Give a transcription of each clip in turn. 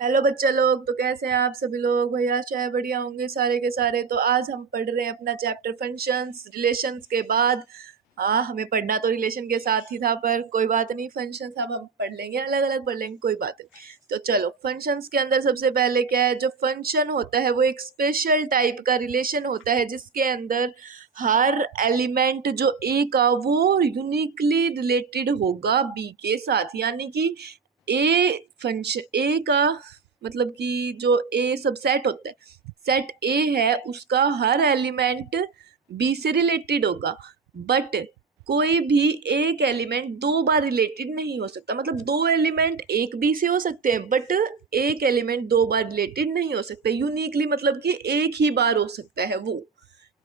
Hello बच्चा लोग, तो कैसे हैं आप सभी लोग। भैया चाहे बढ़िया होंगे सारे के सारे। तो आज हम पढ़ रहे हैं अपना चैप्टर फंक्शंस रिलेशंस के बाद। हाँ, हमें पढ़ना तो रिलेशन के साथ ही था, पर कोई बात नहीं, फंक्शंस अब हम पढ़ लेंगे, अलग अलग पढ़ लेंगे, कोई बात नहीं। तो चलो, फंक्शंस के अंदर सबसे पहले क्या है, जो फंक्शन होता है वो एक स्पेशल टाइप का रिलेशन होता है जिसके अंदर हर एलिमेंट जो ए का वो यूनिकली रिलेटेड होगा बी के साथ। यानी कि ए फंक्शन ए का मतलब कि जो ए सब सेट होता है, सेट ए है उसका हर एलिमेंट बी से रिलेटेड होगा। बट कोई भी एक एलिमेंट दो बार रिलेटेड नहीं हो सकता। मतलब दो एलिमेंट एक बी से हो सकते हैं, बट एक एलिमेंट दो बार रिलेटेड नहीं हो सकता यूनिकली। मतलब कि एक ही बार हो सकता है वो।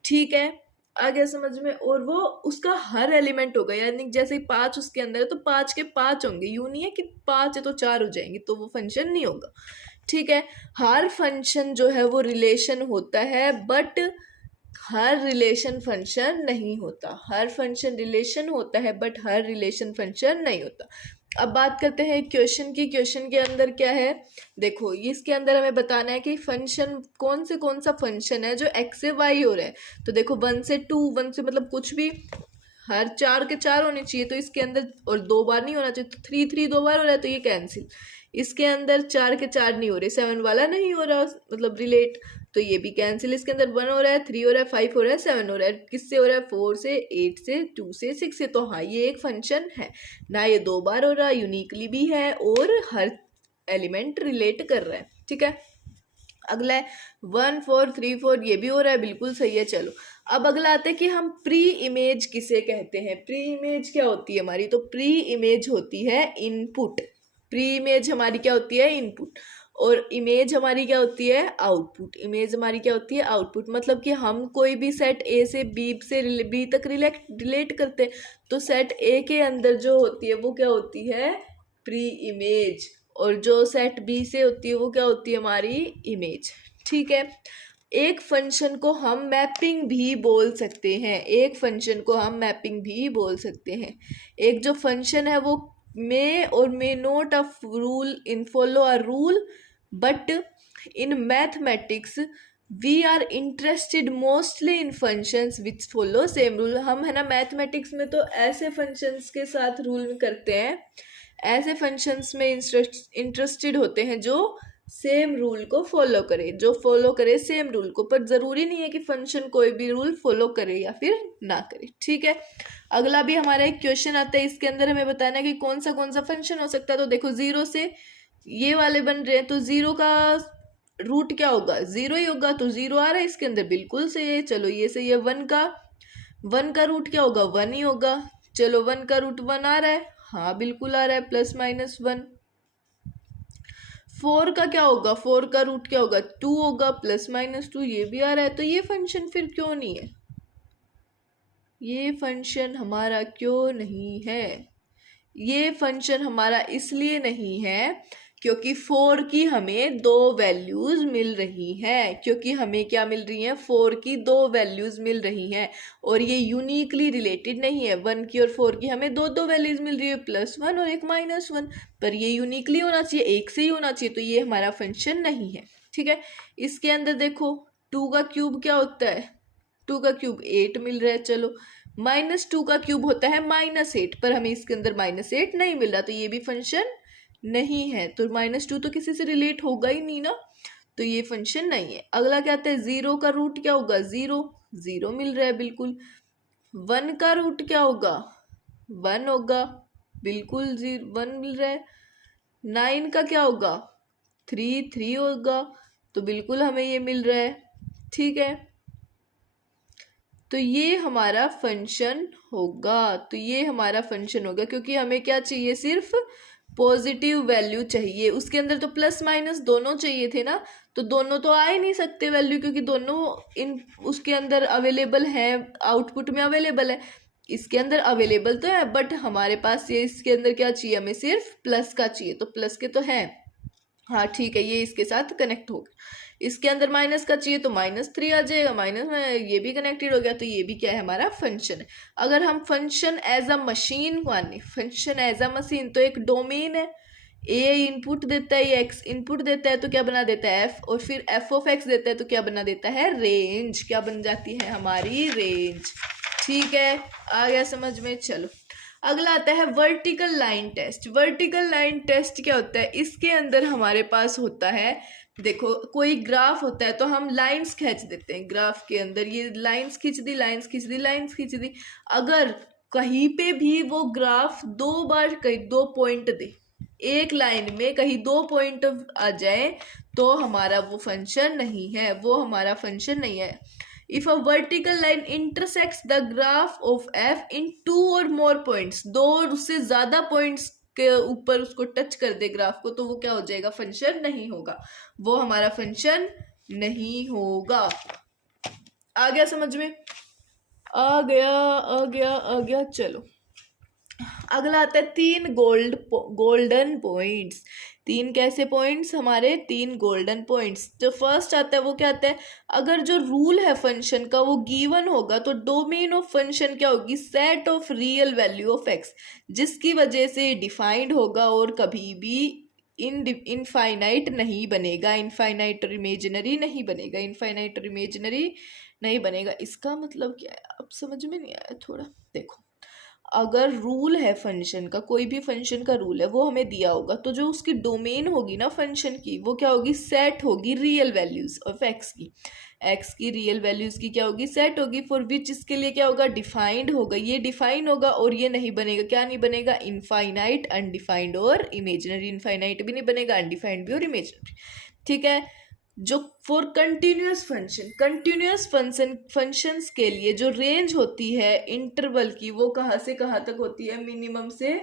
ठीक है, आ गया समझ में। और वो उसका हर एलिमेंट होगा, यानी जैसे पांच उसके अंदर है तो पांच के पांच होंगे। यूं नहीं है कि पांच है तो चार हो जाएंगे, तो वो फंक्शन नहीं होगा। ठीक है, हर फंक्शन जो है वो रिलेशन होता है, बट हर रिलेशन फंक्शन नहीं होता। हर फंक्शन रिलेशन होता है, बट हर रिलेशन फंक्शन नहीं होता। अब बात करते हैं क्वेश्चन की। क्वेश्चन के अंदर क्या है, देखो इसके अंदर हमें बताना है कि फंक्शन कौन सा फंक्शन है जो एक्स से वाई हो रहा है। तो देखो 1 से 2, 1 से मतलब कुछ भी, हर चार के चार होने चाहिए तो इसके अंदर, और दो बार नहीं होना चाहिए। तो 3 3 दो बार हो रहा है तो ये कैंसिल। इसके अंदर चार के चार नहीं हो रहे, 7 वाला नहीं हो रहा मतलब रिलेट, तो ये भी कैंसिल। इसके अंदर 1 हो रहा है, 3 हो रहा है, 5 हो रहा है, 7 हो रहा है। किससे हो रहा है? 4 से, 8 से, 2 से, 6 से। तो हाँ, ये एक फंक्शन है ना, ये दो बार हो रहा है, यूनिकली भी है और हर एलिमेंट रिलेट कर रहा है। ठीक है, अगला है 1 4 3 4, ये भी हो रहा है, बिल्कुल सही है। चलो, अब अगला आता है कि हम प्री इमेज किसे कहते हैं। प्री इमेज क्या होती है हमारी? तो प्री इमेज होती है इनपुट। प्री इमेज हमारी क्या होती है? इनपुट। और इमेज हमारी क्या होती है? आउटपुट। इमेज हमारी क्या होती है? आउटपुट। मतलब कि हम कोई भी सेट ए से बी तक रिलेट करते हैं, तो सेट ए के अंदर जो होती है वो क्या होती है? Pre image. और जो सेट बी से होती है वो क्या होती है? हमारी इमेज। ठीक है, एक फंक्शन को हम मैपिंग भी बोल सकते हैं। एक फंक्शन को हम मैपिंग भी बोल सकते हैं। एक जो फंक्शन है वो मे और may not a rule in follow a rule, but in mathematics we are interested mostly in functions which follow same rule. हम है ना मैथमेटिक्स में तो ऐसे फंक्शंस के साथ रूल करते हैं, ऐसे फंक्शंस में इंटरेस्टेड होते हैं जो सेम रूल को फॉलो करे, जो फॉलो करे सेम रूल को। पर जरूरी नहीं है कि फंक्शन कोई भी रूल फॉलो करे या फिर ना करे। ठीक है, अगला भी हमारा एक क्वेश्चन आता है, इसके अंदर हमें बताना है कि कौन सा फंक्शन हो सकता है। तो देखो, जीरो से ये वाले बन रहे हैं, तो जीरो का रूट क्या होगा? जीरो ही होगा। तो जीरो आ रहा है इसके अंदर, बिल्कुल सही है। चलो, ये सही है। वन का रूट क्या होगा? वन ही होगा। चलो, वन का रूट वन आ रहा है, हाँ बिल्कुल आ रहा है, प्लस माइनस वन। फोर का क्या होगा? फोर का रूट क्या होगा? टू होगा, प्लस माइनस टू, ये भी आ रहा है। तो ये फंक्शन फिर क्यों नहीं है? ये फंक्शन हमारा क्यों नहीं है? ये फंक्शन हमारा इसलिए नहीं है क्योंकि फोर की हमें दो वैल्यूज मिल रही हैं। क्योंकि हमें क्या मिल रही है? फोर की दो वैल्यूज मिल रही हैं, और ये यूनिकली रिलेटेड नहीं है। वन की और फोर की हमें दो दो वैल्यूज मिल रही है, प्लस वन और एक माइनस वन। पर ये यूनिकली होना चाहिए, एक से ही होना चाहिए, तो ये हमारा फंक्शन नहीं है। ठीक है, इसके अंदर देखो, टू का क्यूब क्या होता है? टू का क्यूब 8 मिल रहा है। चलो, माइनस टू का क्यूब होता है -8, पर हमें इसके अंदर -8 नहीं मिल रहा, तो ये भी फंक्शन नहीं है। तो -2 तो किसी से रिलेट होगा ही नहीं ना, तो ये फंक्शन नहीं है। अगला क्या आता है? जीरो का रूट क्या होगा? जीरो। जीरो मिल रहा है, बिल्कुल। वन का रूट क्या होगा? वन होगा, बिल्कुल। जीरो वन मिल रहा है। नाइन का क्या होगा? थ्री। थ्री होगा, तो बिल्कुल हमें ये मिल रहा है। ठीक है, तो ये हमारा फंक्शन होगा। तो ये हमारा फंक्शन होगा, क्योंकि हमें क्या चाहिए? सिर्फ पॉजिटिव वैल्यू चाहिए। उसके अंदर तो प्लस माइनस दोनों चाहिए थे ना, तो दोनों तो आ ही नहीं सकते वैल्यू, क्योंकि दोनों इन उसके अंदर अवेलेबल है, आउटपुट में अवेलेबल है। इसके अंदर अवेलेबल तो है, बट हमारे पास ये इसके अंदर क्या चाहिए? हमें सिर्फ प्लस का चाहिए, तो प्लस के तो है। हाँ ठीक है, ये इसके साथ कनेक्ट हो गया। इसके अंदर माइनस का चाहिए तो -3 आ जाएगा, माइनस में ये भी कनेक्टेड हो गया, तो ये भी क्या है? हमारा फंक्शन है। अगर हम फंक्शन एज अ मशीन माने, फंक्शन एज अ मशीन, तो एक डोमेन है, ए इनपुट देता है, एक्स इनपुट देता है तो क्या बना देता है एफ, और फिर एफ ऑफ एक्स देता है तो क्या बना देता है रेंज, क्या बन जाती है हमारी रेंज। ठीक है, आ गया समझ में। चलो अगला आता है vertical line test. Vertical line test क्या होता है, इसके अंदर हमारे पास होता है, देखो कोई ग्राफ होता है तो हम लाइंस खींच देते हैं ग्राफ के अंदर, ये लाइंस खींच दी, लाइंस खींच दी, लाइंस खींच दी। अगर कहीं पे भी वो ग्राफ दो बार कहीं दो पॉइंट दे, एक लाइन में कहीं दो पॉइंट आ जाए तो हमारा वो फंक्शन नहीं है, वो हमारा फंक्शन नहीं है। If a vertical line intersects the graph of F in 2 और मोर पॉइंट्स, दो और उससे ज्यादा पॉइंट्स के ऊपर उसको टच कर दे ग्राफ को, तो वो क्या हो जाएगा, फंक्शन नहीं होगा, वो हमारा फंक्शन नहीं होगा। आ गया समझ में, आ गया आ गया आ गया। चलो अगला आता है तीन गोल्डन पॉइंट्स। तीन कैसे पॉइंट्स हमारे, तीन गोल्डन पॉइंट्स। जो फर्स्ट आता है वो क्या आता है, अगर जो रूल है फंक्शन का वो गिवन होगा तो डोमेन ऑफ फंक्शन क्या होगी, set of real value of x, जिसकी वजह से डिफाइंड होगा और कभी भी इनफाइनाइट नहीं बनेगा, इनफाइनाइट और इमेजिनरी नहीं बनेगा, इनफाइनाइट और इमेजिनरी नहीं बनेगा। इसका मतलब क्या है, अब समझ में नहीं आया थोड़ा। देखो अगर रूल है फंक्शन का, कोई भी फंक्शन का रूल है वो हमें दिया होगा, तो जो उसकी डोमेन होगी ना फंक्शन की, वो क्या होगी, सेट होगी रियल वैल्यूज ऑफ एक्स की, एक्स की रियल वैल्यूज की क्या होगी, सेट होगी, फॉर विच इसके लिए क्या होगा, डिफाइंड होगा, ये डिफाइन होगा और ये नहीं बनेगा, क्या नहीं बनेगा, इनफाइनाइट, अनडिफाइंड और इमेजिनरी। इनफाइनाइट भी नहीं बनेगा, अनडिफाइंड भी और इमेजिनरी। ठीक है, जो for continuous function, continuous functions के लिए जो रेंज होती है इंटरवल की, वो कहाँ से कहाँ तक होती है, मिनिमम से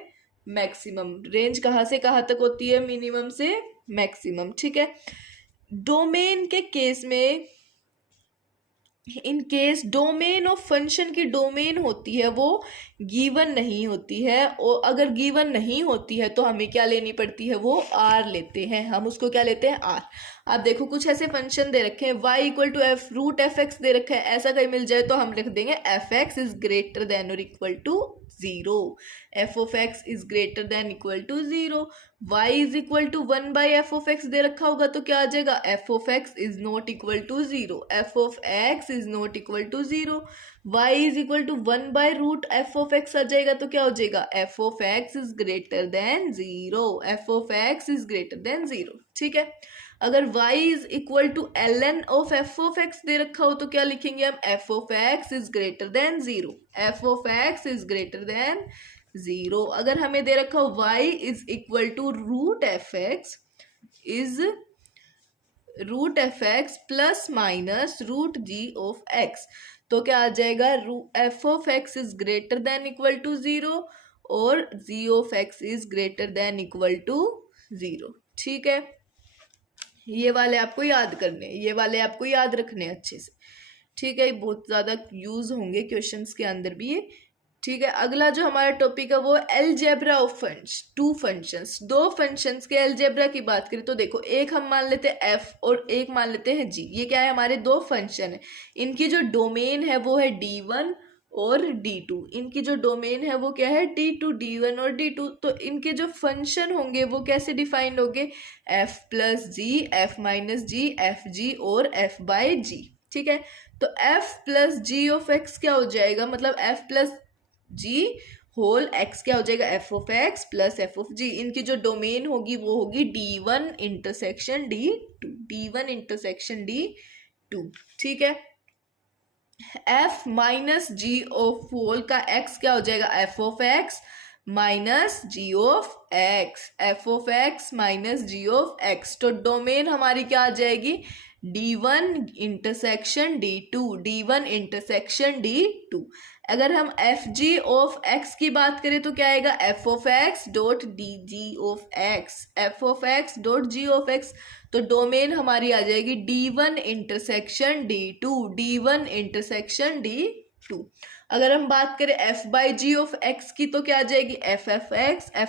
मैक्सिमम। रेंज कहाँ से कहाँ तक होती है, मिनिमम से मैक्सिमम। ठीक है, डोमेन के केस में, in case domain of function की डोमेन होती है वो गिवन नहीं होती है, और अगर गिवन नहीं होती है तो हमें क्या लेनी पड़ती है, वो आर लेते हैं, हम उसको क्या लेते हैं, आर। आप देखो कुछ ऐसे फंक्शन दे रखे हैं, y equal to F root F X दे रखा है, ऐसा कहीं मिल जाए तो हम लिख देंगे F X is greater than और equal to 0, F of x is greater than equal to 0, y is equal to 1 by F of X दे रखा होगा तो क्या आ जाएगा, F of x is not equal to 0, F of x is not equal to 0, y is equal to 1 by root F of X आ जाएगा तो क्या हो जाएगा, F of x is greater than 0, F of x is greater than 0। ठीक है, अगर y is equal to ln of F of X दे रखा हो तो क्या लिखेंगे हम, F of x is greater than 0, F of x is greater than 0। अगर हमें दे रखा हो y is equal to root F X is root F X plus minus root G of X, तो क्या आ जाएगा, F of x is greater than equal to 0 और जी of x is greater than equal to 0। ठीक है, ये वाले आपको याद करने, ये वाले आपको याद रखने अच्छे से। ठीक है, बहुत ज़्यादा यूज होंगे क्वेश्चंस के अंदर भी ये। ठीक है, अगला जो हमारा टॉपिक है वो अलजेब्रा ऑफ टू फंक्शंस। दो फंक्शंस के अलजेब्रा की बात करें तो देखो, एक हम मान लेते हैं एफ और एक मान लेते हैं जी। ये क्या है, हमारे दो फंक्शन है, इनकी जो डोमेन है वो है D1 और D2। इनकी जो डोमेन है वो क्या है, D2, D1 और D2। तो इनके जो फंक्शन होंगे वो कैसे डिफाइंड होंगे, f plus g, f minus g, f g और f बाय जी। ठीक है, तो f plus g of x क्या हो जाएगा, मतलब f plus g whole x क्या हो जाएगा, f of x plus f of g। इनकी जो डोमेन होगी वो होगी D1 intersection D2, D1 intersection D2। ठीक है, f minus g of whole का x क्या हो जाएगा, f of x minus g of x, f of x minus g of x। तो डोमेन हमारी क्या आ जाएगी, D1 intersection D2, D1 intersection D2। अगर हम एफ जी ऑफ एक्स की बात करें तो क्या आएगा, F of x dot D G of x, F of x dot G of X. तो डोमेन हमारी आ जाएगी D1 intersection D2, D1 intersection D2। अगर हम बात करें f by g of x की तो क्या आ जाएगी, f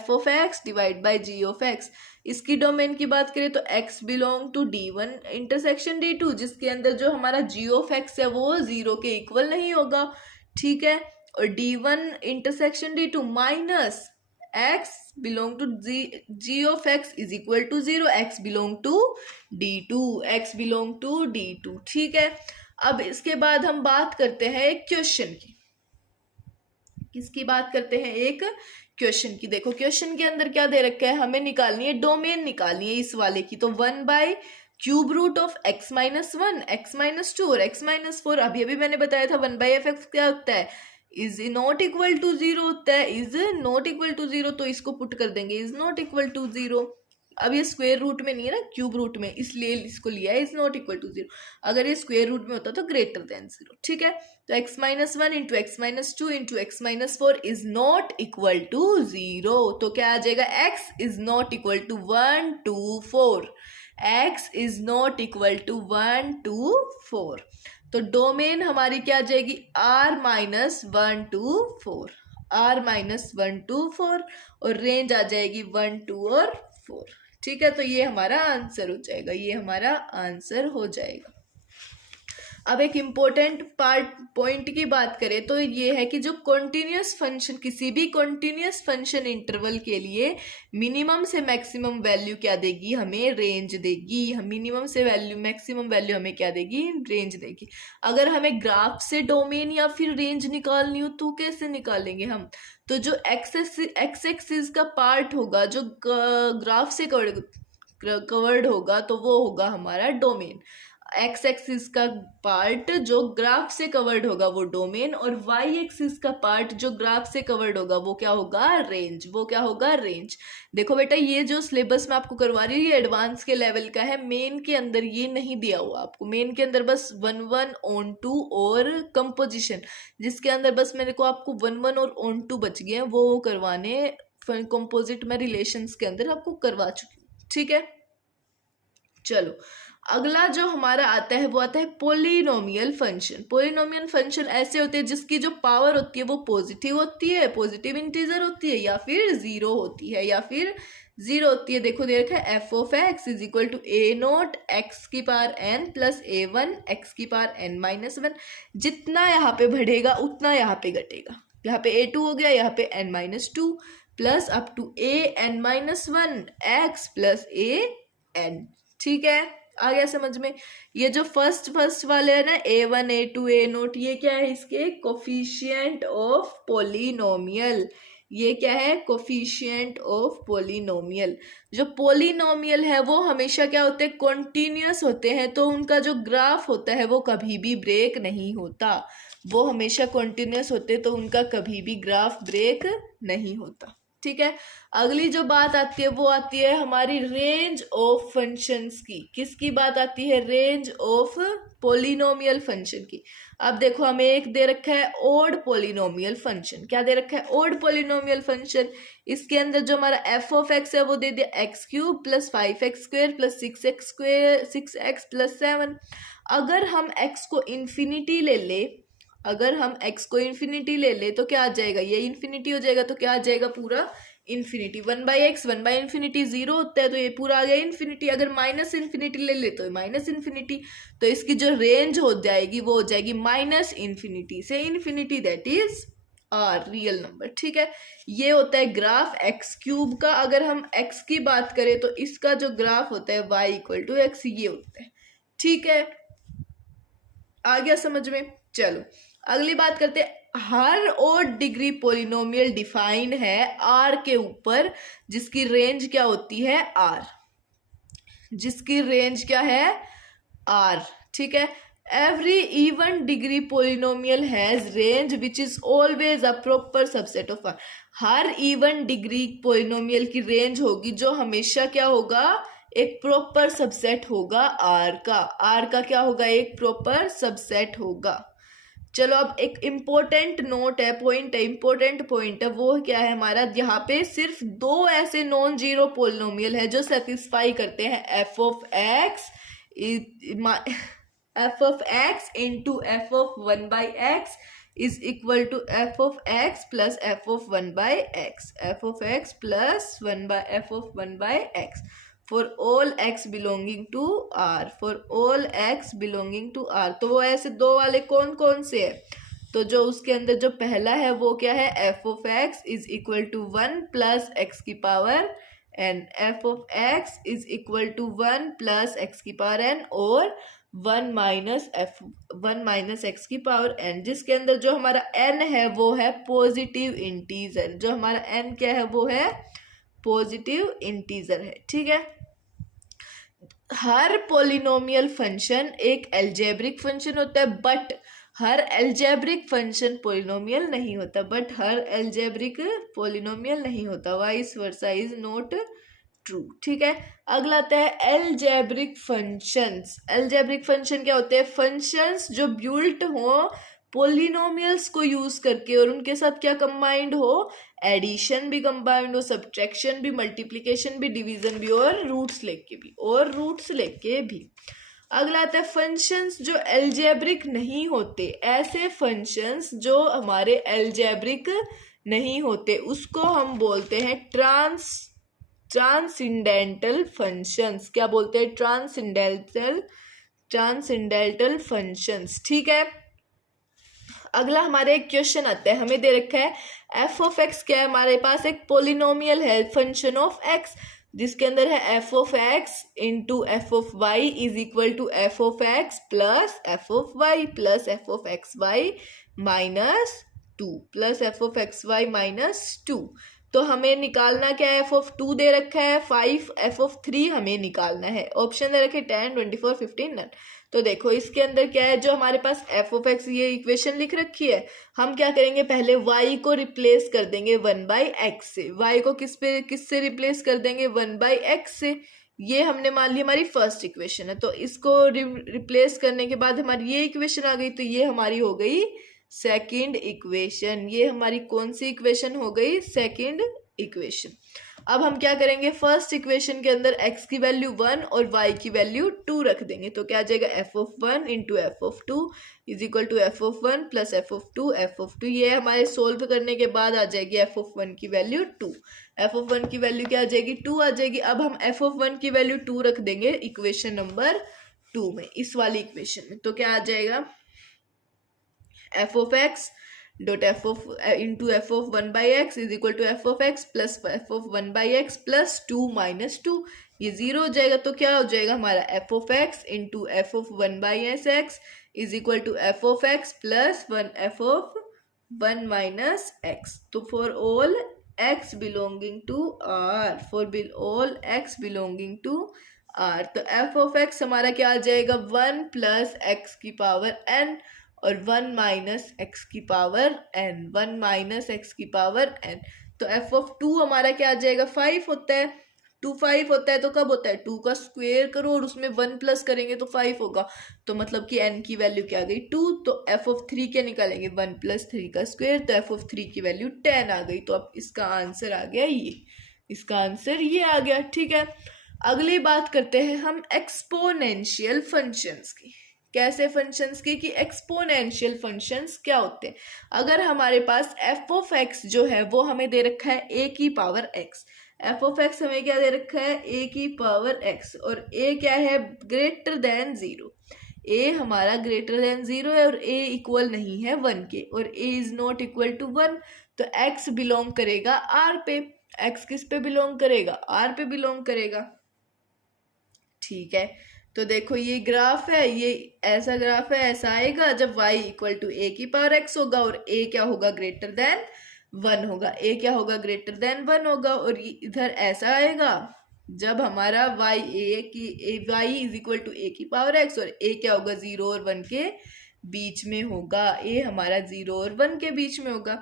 of x divide by g of x. इसकी डोमेन की बात करें तो x belong to D1 intersection D2, जिसके अंदर जो हमारा g ऑफ x है वो 0 के इक्वल नहीं होगा। ठीक है, और D1 intersection D2 minus x belong to g of x is equal to 0, x belong to D2, x belong to D2। ठीक है, अब इसके बाद हम बात करते हैं एक क्वेश्चन की। किसकी बात करते हैं? एक क्वेश्चन की। देखो क्वेश्चन के अंदर क्या दे रखा है, हमें निकालनी है डोमेन, निकालनी है इस वाले की। तो cube root of x minus 1, x minus 2 और x माइनस 4। अभी अभी मैंने बताया था 1/f(x) क्या होता है, इज नॉट इक्वल टू 0 होता है, इज नॉट इक्वल टू 0। तो इसको पुट कर देंगे इज नॉट इक्वल टू 0। अब ये स्क्वायर रूट में नहीं है ना, क्यूब रूट में, इसलिए इसको लिया है इज नॉट इक्वल टू 0। अगर ये स्क्वायर रूट में होता तो ग्रेटर देन 0। ठीक है, तो x minus 1 into x minus 2 into x minus 4 is not equal to 0। तो क्या आ जाएगा, x is not equal to 1 2 4, x is not equal to 1 2 4। तो डोमेन हमारी क्या आ जाएगी, r माइनस 1 2 4, r माइनस 1 2 4, और रेंज आ जाएगी 1 2 और 4। ठीक है, तो ये हमारा आंसर हो जाएगा, ये हमारा आंसर हो जाएगा। अब एक इम्पोर्टेंट पॉइंट की बात करें तो ये है कि जो कॉन्टिन्यूस फंक्शन, किसी भी कॉन्टिन्यूस फंक्शन इंटरवल के लिए मिनिमम से मैक्सिमम वैल्यू क्या देगी, हमें रेंज देगी। मिनिमम से वैल्यू मैक्सिमम वैल्यू हमें क्या देगी, रेंज देगी। अगर हमें ग्राफ से डोमेन या फिर रेंज निकालनी हो तो कैसे निकालेंगे हम, तो जो एक्स एक्सिस का पार्ट होगा जो ग्राफ से कवर्ड होगा तो वो होगा हमारा डोमेन। एक्स एक्सिस का पार्ट जो ग्राफ से कवर्ड होगा वो डोमेन, और वाई एक्सिस का पार्ट जो ग्राफ से कवर्ड होगा वो क्या होगा, रेंज। वो क्या होगा, रेंज। देखो बेटा, ये जो सिलेबस मैं आपको करवा रही हूँ ये एडवांस के लेवल का है, मेन के अंदर ये नहीं दिया हुआ आपको। मेन के अंदर बस 1 1 ऑन 2 और कंपोजिशन, जिसके अंदर बस मेरे को आपको 1 1 और ऑन 2 बच गए हैं, वो करवाने कंपोजिट में रिलेशंस के अंदर आपको करवा चुकी हूँ। ठीक है, चलो अगला जो हमारा आता है वो आता है पोलिनोमियल फंक्शन। पोलिनोमियल फंक्शन ऐसे होते हैं जिसकी जो पावर होती है वो पॉजिटिव होती है, पॉजिटिव इंटीजर होती है, या फिर 0 होती है, या फिर 0 होती है। देखो दे रखा है f of x is equal to a naught x की power n plus a1 x की पावर n माइनस 1। जितना यहाँ पे बढ़ेगा उतना यहाँ पे घटेगा। यहाँ पे a2 हो गया, यहाँ पे n minus 2 plus up to a n minus 1 x plus a n। ठीक है, आ गया समझ में। ये जो फर्स्ट वाले है ना, a1 a2 a नोट, ये क्या है, इसके कोफिशिएंट ऑफ पोलिनोमियल। ये क्या है, कोफिशिएंट ऑफ पोलिनोमियल। जो पोलिनोमियल है वो हमेशा क्या होते हैं, कॉन्टिन्यूस होते हैं, तो उनका जो ग्राफ होता है वो कभी भी ब्रेक नहीं होता। वो हमेशा कॉन्टिन्यूस होते तो उनका कभी भी ग्राफ ब्रेक नहीं होता। ठीक है, अगली जो बात आती है वो आती है हमारी रेंज ऑफ फंक्शंस की। किसकी बात आती है, रेंज ऑफ पोलिनोमियल फंक्शन की। अब देखो हमें एक दे रखा है ओड पोलिनोमियल फंक्शन। क्या दे रखा है, ओड पोलिनोमियल फंक्शन। इसके अंदर जो हमारा एफ ऑफ एक्स है वो दे दिया x cube plus 5x square plus 6x plus 7। अगर हम एक्स को इन्फिनिटी ले ले, अगर हम x को इन्फिनिटी ले ले तो क्या आ जाएगा, ये इन्फिनिटी हो जाएगा, तो क्या आ जाएगा पूरा इन्फिनिटी। 1/x 1/इन्फिनिटी 0 होता है, तो ये पूरा आ गया इन्फिनिटी। अगर माइनस इन्फिनिटी ले ले तो माइनस इन्फिनिटी, तो इसकी जो रेंज हो जाएगी वो हो जाएगी माइनस इन्फिनिटी से infinity, that is R real number. ठीक है, ये होता है ग्राफ एक्स क्यूब का। अगर हम x की बात करें तो इसका जो ग्राफ होता है y इक्वल टू एक्स, ये होता है। ठीक है, आ गया समझ में। चलो अगली बात करते हैं, हर और डिग्री पोलिनोमियल डिफाइन है r के ऊपर, जिसकी रेंज क्या होती है, r। जिसकी रेंज क्या है, r। ठीक है, every even degree polynomial has range which is always a proper subset of r। Her even degree polynomial की रेंज होगी जो हमेशा क्या होगा, एक प्रॉपर सबसेट होगा r का। r का क्या होगा, एक प्रॉपर सबसेट होगा। चलो अब एक इम्पोर्टेंट नोट है, पॉइंट है, इम्पोर्टेंट पॉइंट है, वो क्या है हमारा, यहाँ पे सिर्फ 2 ऐसे नॉन जीरो पोलिनोमियल है जो सेटिस्फाई करते हैं f of x into f of 1/x is equal to f of x plus f of 1/x, f of x plus f of 1/x for all x belonging to r, for all x belonging to r। तो वो ऐसे 2 वाले कौन कौन से है, तो जो उसके अंदर जो पहला है वो क्या है, f of x is equal to 1 plus x की power n, f of x is equal to 1 plus x की पावर एन और 1 माइनस एक्स की पावर एन, जिसके अंदर जो हमारा एन है वो है पॉजिटिव इंटीजर। जो हमारा एन क्या है वो है पॉजिटिव इंटीजर है। ठीक है, हर पॉलिनोमियल फंक्शन एक अलजेब्रिक फंक्शन होता है, but her algebraic function polynomial नहीं होता, बट हर अलजेब्रिक पॉलिनोमियल नहीं होता, vice versa is not true. ठीक है, अगला आता है अलजेब्रिक फंक्शंस। अलजेब्रिक फंक्शन क्या होते हैं, फंक्शंस जो ब्यूल्ट हो पॉलिनोमियल्स को यूज करके और उनके साथ क्या कंबाइंड हो, एडिशन भी कंबाइंड हो, सब्ट्रैक्शन भी, मल्टीप्लिकेशन भी, डिवीजन भी और रूट्स लेके भी। अगला आता है फंक्शंस जो अलजेब्रिक नहीं होते, ऐसे फंक्शंस जो हमारे अलजेब्रिक नहीं होते उसको हम बोलते हैं ट्रांसेंडेंटल फंक्शंस। क्या बोलते हैं, ट्रांसेंडेंटल फंक्शंस। ठीक है, अगला हमारे एक क्वेश्चन आता है, हमें दे रखा है एफ ऑफ एक्स क्या है, हमारे पास एक पोलिनोमियल है फंक्शन ऑफ एक्स जिसके अंदर है f of x into f of y is equal to f of x plus f of y plus f of x y minus 2 plus f of x y minus 2। तो हमें निकालना क्या है, f of 2 दे रखा है 5, F of 3 हमें निकालना है, ऑप्शन दे रखे 10 24 15 नन। तो देखो इसके अंदर क्या है, जो हमारे पास एफ ऑफ एक्स ये इक्वेशन लिख रखी है, हम क्या करेंगे पहले y को रिप्लेस कर देंगे 1/x से। y को किससे रिप्लेस कर देंगे, 1/x से। ये हमने मान ली हमारी फर्स्ट इक्वेशन है, तो इसको रिप्लेस करने के बाद हमारी ये इक्वेशन आ गई, तो ये हमारी हो गई सेकंड इक्वेशन। ये हमारी कौन सी इक्वेशन हो गई, सेकंड इक्वेशन। अब हम क्या करेंगे, फर्स्ट इक्वेशन के अंदर x की वैल्यू 1 और y की वैल्यू 2 रख देंगे, तो क्या आ जाएगा F of 1 into f of 2 is equal to f of 1 plus f of 2 f of 2। ये हमारे सोल्व करने के बाद आ जाएगी एफ ऑफ 1 की वैल्यू 2, एफ ऑफ 1 की वैल्यू क्या आ जाएगी, 2 आ जाएगी। अब हम एफ ऑफ 1 की वैल्यू 2 रख देंगे इक्वेशन नंबर 2 में, इस वाली इक्वेशन में, तो क्या आ जाएगा F of x dot f of into f of 1/x is equal to f of x plus f of 1/x plus 2 minus 2, ये 0 हो जाएगा। तो क्या हो जाएगा हमारा f of x into f of 1/x is equal to f of x plus 1 f of 1 minus x. तो for all x belonging to r, for all x belonging to r, तो एफ ऑफ एक्स हमारा क्या आ जाएगा 1 plus x की power n और 1 minus x की power n, 1 minus x की पावर n। तो एफ ऑफ 2 हमारा क्या आ जाएगा 5 होता है, 2 5 होता है, तो कब होता है 2 का स्क्वायर करो और उसमें 1 प्लस करेंगे तो 5 होगा, तो मतलब कि n की वैल्यू क्या आ गई 2। तो एफ ऑफ 3 क्या निकालेंगे 1 प्लस 3 का स्क्वायर, तो एफ ऑफ 3 की वैल्यू 10 आ गई। तो अब इसका आंसर आ गया ये, इसका आंसर ये आ गया। ठीक है, अगली बात करते हैं हम एक्सपोनेंशियल फंक्शंस की। कैसे फंक्शंस की, कि एक्सपोनेंशियल फंक्शंस क्या होते हैं। अगर हमारे पास एफ ऑफ एक्स जो है वो हमें दे रखा है ए की power x, F of x हमें क्या दे रखा है ए की पावर एक्स, और ए क्या है ग्रेटर देन 0, ए हमारा ग्रेटर देन 0 है और ए इक्वल नहीं है 1 के, और ए इज नॉट इक्वल टू 1, तो एक्स बिलोंग करेगा आर पे। एक्स किस पे बिलोंग करेगा, आर पे बिलोंग करेगा। ठीक है, तो देखो ये ग्राफ है, ये ऐसा ग्राफ है, ऐसा आएगा जब y इक्वल टू ए की पावर x होगा और a क्या होगा ग्रेटर देन 1 होगा, a क्या होगा ग्रेटर देन 1 होगा, और इधर ऐसा आएगा जब हमारा y is equal to a की पावर x और a क्या होगा 0 और 1 के बीच में होगा, a हमारा 0 और 1 के बीच में होगा।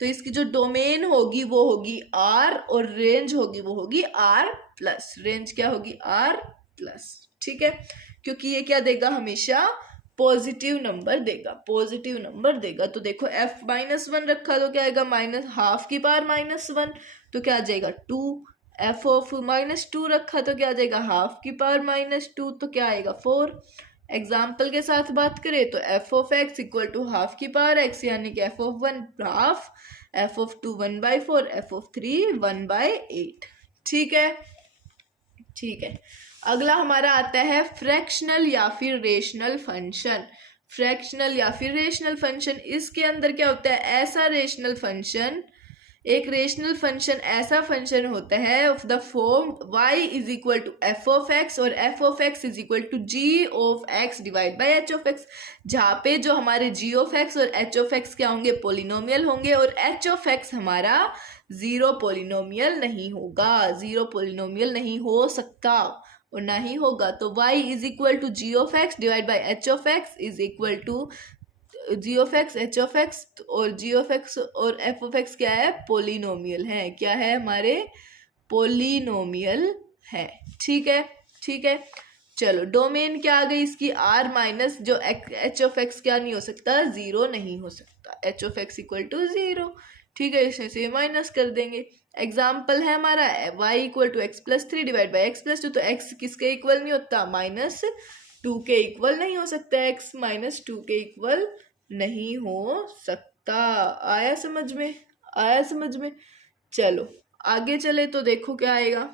तो इसकी जो डोमेन होगी वो होगी r और रेंज होगी वो होगी r प्लस, रेंज क्या होगी r प्लस। ठीक है, क्योंकि ये क्या देगा हमेशा पॉजिटिव नंबर देगा, पॉजिटिव नंबर देगा। तो देखो f -1 रखा तो क्या आएगा माइनस हाफ की पावर -1, तो क्या आ जाएगा 2। f ऑफ -2 रखा तो क्या आ जाएगा हाफ की पावर -2, तो क्या आएगा 4। एग्जाम्पल के साथ बात करें तो f of x equal to half की पावर x, यानी कि f of 1 half, f of 2 1/4, f of 3 1/8। ठीक है, ठीक है। अगला हमारा आता है फ्रैक्शनल या फिर रेशनल फंक्शन। फ्रैक्शनल या फिर रेशनल फंक्शन। इसके अंदर क्या होता है, ऐसा रेशनल फंक्शन, एक रेशनल फंक्शन ऐसा फंक्शन होता है of the form y is equal to f of x और f of x is equal to g of x divide by h of x, जहाँ पे जो हमारे जी ऑफ एक्स और एच ऑफ एक्स क्या होंगे, पोलिनोमियल होंगे, और एच ऑफ एक्स हमारा जीरो पोलिनोमियल नहीं होगा, जीरो पोलिनोमियल नहीं हो सकता और ना ही होगा। तो y is equal to g of x divide by h of x is equal to g of x, h of x और जी ऑफ एक्स और एफ ऑफ एक्स क्या है, पोलिनोमियल है, क्या है हमारे, पोलिनोमियल है। ठीक है, ठीक है। चलो डोमेन क्या आ गई इसकी, आर माइनस जो एच ऑफ एक्स क्या नहीं हो सकता, जीरो नहीं हो सकता, h of x equal to zero. ठीक है, इसमें से माइनस कर देंगे। एग्जाम्पल है हमारा y equal to x plus three divide by x plus two, तो x किसके इक्वल नहीं होता, माइनस टू के इक्वल नहीं हो सकता, x माइनस टू के इक्वल नहीं हो सकता। आया समझ में, आया समझ में। चलो आगे चले तो देखो क्या आएगा,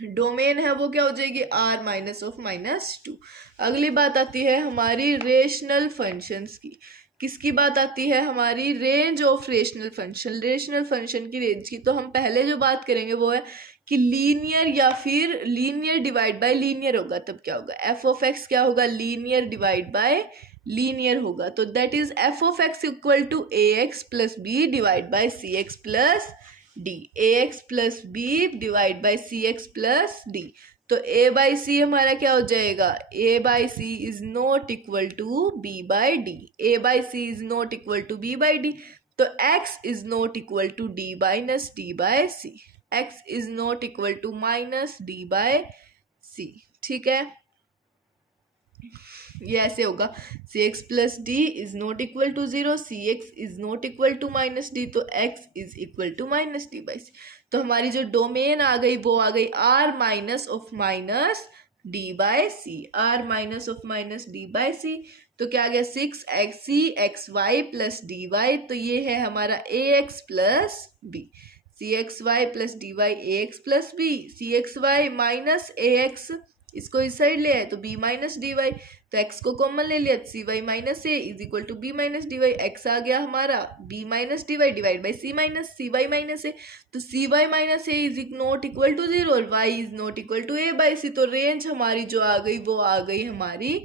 डोमेन है वो क्या हो जाएगी, r minus of minus two. अगली बात आती है हमारी रेशनल फंक्शंस की। किसकी बात आती है हमारी, range of rational function, rational function की रेंज की। तो हम पहले जो बात करेंगे वो है कि लीनियर या फिर लीनियर डिवाइड बाय लीनियर होगा, तब क्या होगा, एफ ऑफ एक्स क्या होगा, लीनियर डिवाइड बाय लीनियर होगा। तो that is f of x equal to a x plus b divide by c x plus d, a x plus b divide by c x plus d. तो a by c हमारा क्या हो जाएगा, a by c is not equal to b by d, a by c is not equal to b by d. तो x is not equal to d minus d by C, x is not equal to minus d by c. ठीक है, ये ऐसे होगा, c x plus d is not equal to zero, c x is not equal to minus d, तो x is equal to minus d by c. तो हमारी जो domain आ गई वो आ गई R minus of minus d by c, R minus of minus d by c. तो क्या आ गया, सिक्स एक्स सी x y plus d y, तो ये है हमारा a x plus b, c x y plus d y a x plus b, c x y minus a x, इसको इस साइड ले आए तो b माइनस डी वाई, तो x को कॉमन ले लिया, c y minus a is equal to b minus d y, x आ गया हमारा b minus d y divide by c minus c y minus a, तो c y minus a is not equal to zero और y is not equal to a by c. तो range हमारी जो आ गई वो आ गई हमारी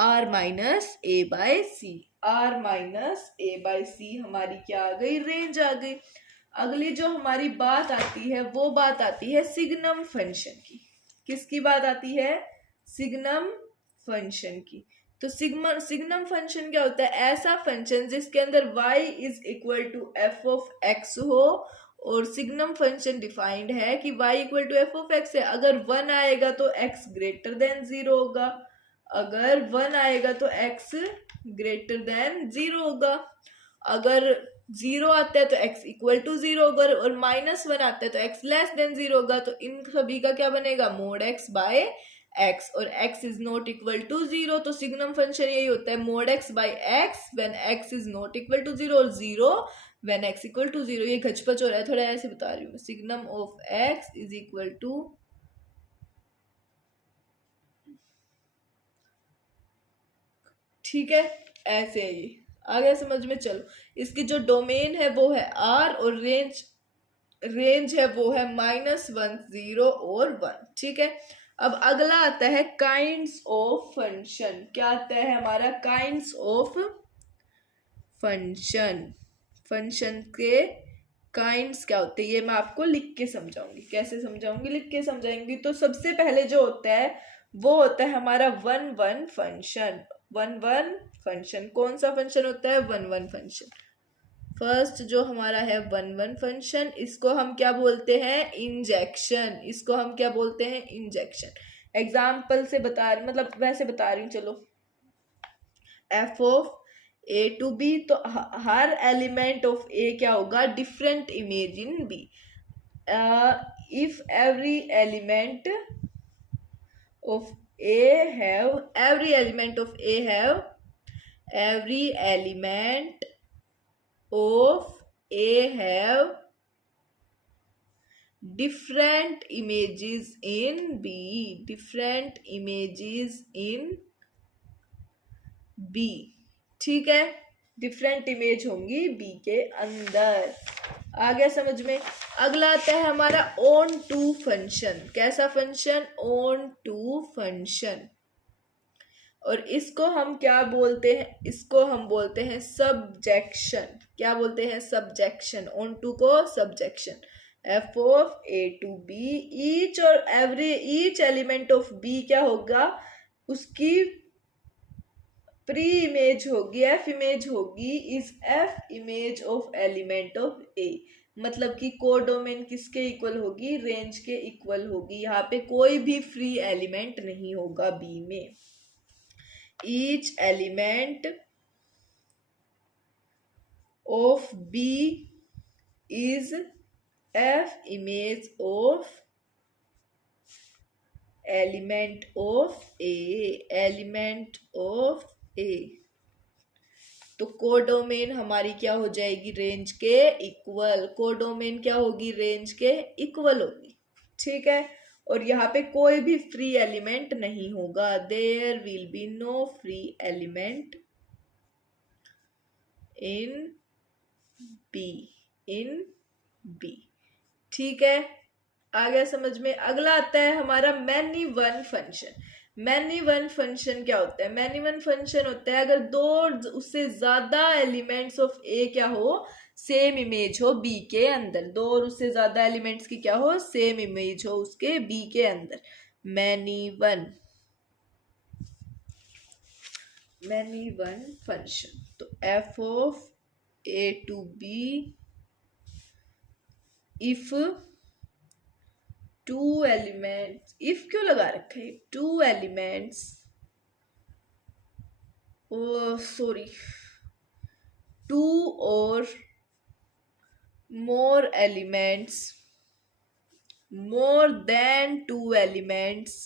r minus a by c, r minus a by c हमारी क्या आ गई, रेंज आ गई। अगली जो हमारी बात आती है वो बात आती है सिग्नम फंक्शन की। किसकी बात आती है, सिग्नम फंक्शन की। तो सिग्नम फंक्शन क्या होता है, ऐसा फंक्शन जिसके अंदर y is equal to f of x हो, और सिग्नम फंक्शन डिफाइंड है कि y equal to f of x है, अगर 1 आएगा तो x ग्रेटर देन 0 होगा, अगर 1 आएगा तो x ग्रेटर देन 0 होगा, अगर 0 आता है तो x इक्वल टू 0 होगा, और माइनस 1 आता है तो x लेस देन 0 होगा। तो इन सभी का क्या बनेगा, मोड x बाय x, और x is not equal to 0। तो सिग्नम फंक्शन यही होता है, mod x by x when x is not equal to 0 और 0 व्हेन x इक्वल टू 0। ये घचपच हो रहा है थोड़ा, ऐसे बता रही हूँ, signum of x is equal to, ठीक है, ऐसे है ये, आ गया समझ में। चलो इसकी जो डोमेन है वो है r और रेंज है वो है माइनस 1 0 और 1। ठीक है, अब अगला आता है काइंड्स ऑफ फंक्शन। क्या आता है हमारा, काइंड्स ऑफ फंक्शन, फंक्शन के काइंड्स क्या होते हैं ये मैं आपको लिख के समझाऊंगी। कैसे समझाऊंगी, लिख के समझाएंगी। तो सबसे पहले जो होता है वो होता है हमारा 1 1 फंक्शन। 1 1 फंक्शन कौन सा फंक्शन होता है, 1 1 फंक्शन। फर्स्ट जो हमारा है 1 1 फंक्शन, इसको हम क्या बोलते हैं, इंजेक्शन, इसको हम क्या बोलते हैं, इंजेक्शन। एग्जाम्पल से बता रही, मतलब वैसे बता रही हूँ, चलो f of a to b, तो हर एलिमेंट ऑफ ए क्या होगा, different image in b. If every element of A have, every element of A have, every element of A have different images in B, different images in b. ठीक है, different image होंगी B के अंदर। आ गया समझ में। अगला आता है हमारा ऑन टू फंक्शन। कैसा फंक्शन? Onto function. और इसको हम क्या बोलते हैं? इसको हम बोलते हैं सब्जेक्शन। क्या बोलते हैं? सब्जेक्शन। ऑन टू को surjection. F of a to b, each और every each element of b क्या होगा? उसकी प्री इमेज होगी, एफ इमेज होगी, is f image of element of a. मतलब कि कोडोमेन किसके इक्वल होगी? रेंज के इक्वल होगी। यहाँ पे कोई भी फ्री एलिमेंट नहीं होगा बी में। Each element of b is f image of element of a. Element of a. तो कोडोमेन हमारी क्या हो जाएगी? रेंज के इक्वल। कोडोमेन क्या होगी? रेंज के इक्वल होगी। ठीक है, और यहाँ पे कोई भी फ्री एलिमेंट नहीं होगा। There will be no free element in b. In b. ठीक है, आ गया समझ में। अगला आता है हमारा many one function. Many one function क्या होता है? मैनी वन फंक्शन होता है अगर दो उससे ज्यादा एलिमेंट्स ऑफ ए क्या हो? सेम इमेज हो बी के अंदर। दो और उससे ज्यादा एलिमेंट्स की क्या हो? सेम इमेज हो उसके बी के अंदर। Many one. Many one function. तो F of a to b if two elements, if क्यों लगा रखा है? Two elements, oh sorry, two और more elements, more than two elements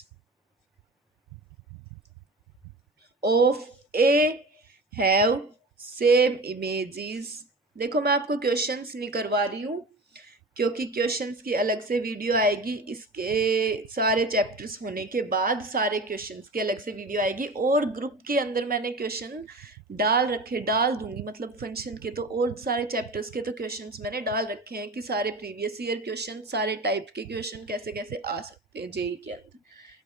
of a have same images. देखो मैं आपको क्वेश्चंस नहीं करवा रही हूं क्योंकि क्वेश्चंस की अलग से वीडियो आएगी। इसके सारे चैप्टर्स होने के बाद सारे क्वेश्चंस की अलग से वीडियो आएगी। और ग्रुप के अंदर मैंने क्वेश्चन डाल दूंगी, मतलब फंक्शन के तो और सारे चैप्टर्स के तो क्वेश्चंस मैंने डाल रखे हैं कि सारे प्रीवियस ईयर क्वेश्चन, सारे टाइप के क्वेश्चन कैसे कैसे आ सकते हैं जेई के अंदर।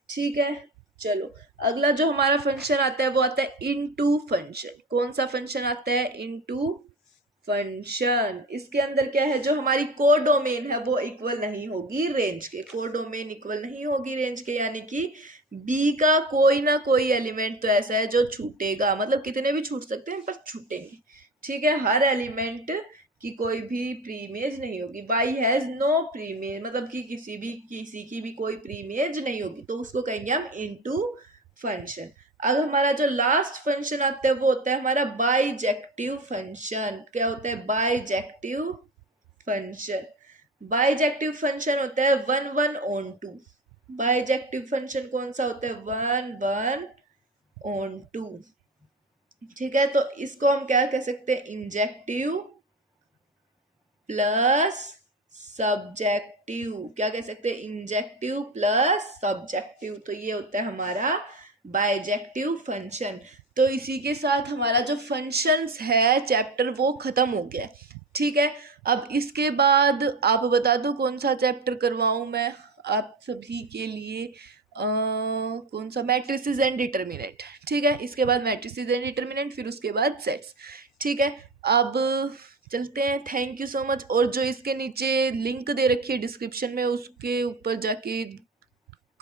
ठीक है, चलो अगला जो हमारा फंक्शन आता है वो आता है इनटू फंक्शन। कौन सा फंक्शन आता है? Into function. इसके अंदर क्या है? जो हमारी कोडोमेन है वो इक्वल नहीं होगी रेंज के। कोडोमेन इक्वल नहीं होगी रेंज के, यानी कि बी का कोई ना कोई एलिमेंट तो ऐसा है जो छूटेगा। मतलब कितने भी छूट सकते हैं पर छूटेंगे। ठीक है, हर एलिमेंट की कोई भी प्री इमेज नहीं होगी। Y has no pre image, मतलब कि किसी की भी कोई प्री इमेज नहीं होगी, तो उसको कहेंगे हम इनटू फंक्शन। अब हमारा जो लास्ट फंक्शन आता है वो होता है हमारा बाइजेक्टिव फंक्शन। क्या होता है? Bijective function. बाइजेक्टिव फंक्शन होता है one one onto. Bijective function कौन सा होता है? One one onto. ठीक है, तो इसको हम क्या कह सकते हैं? Injective plus subjective. क्या कह सकते हैं? Injective plus subjective. तो ये होता है हमारा बाइजेक्टिव फंक्शन। तो इसी के साथ हमारा जो फंक्शंस है चैप्टर वो खत्म हो गया है। ठीक है, अब इसके बाद आप बता दो कौन सा चैप्टर करवाऊं मैं आप सभी के लिए? कौन सा? Matrices and determinant. ठीक है, इसके बाद मैट्रिसेस एंड डिटर्मिनेंट, फिर उसके बाद सेट्स। ठीक है, अब चलते हैं। Thank you so much. और जो इसके नीचे लिंक दे रखी है डिस्क्रिप्शन में, उसके ऊपर जाके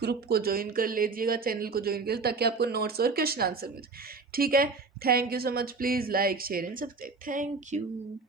ग्रुप को ज्वाइन कर लीजिएगा, चैनल को ज्वाइन कर, ताकि आपको नोट्स और क्वेश्चन आंसर मिले। ठीक है, thank you so much. Please like share and subscribe. Thank you.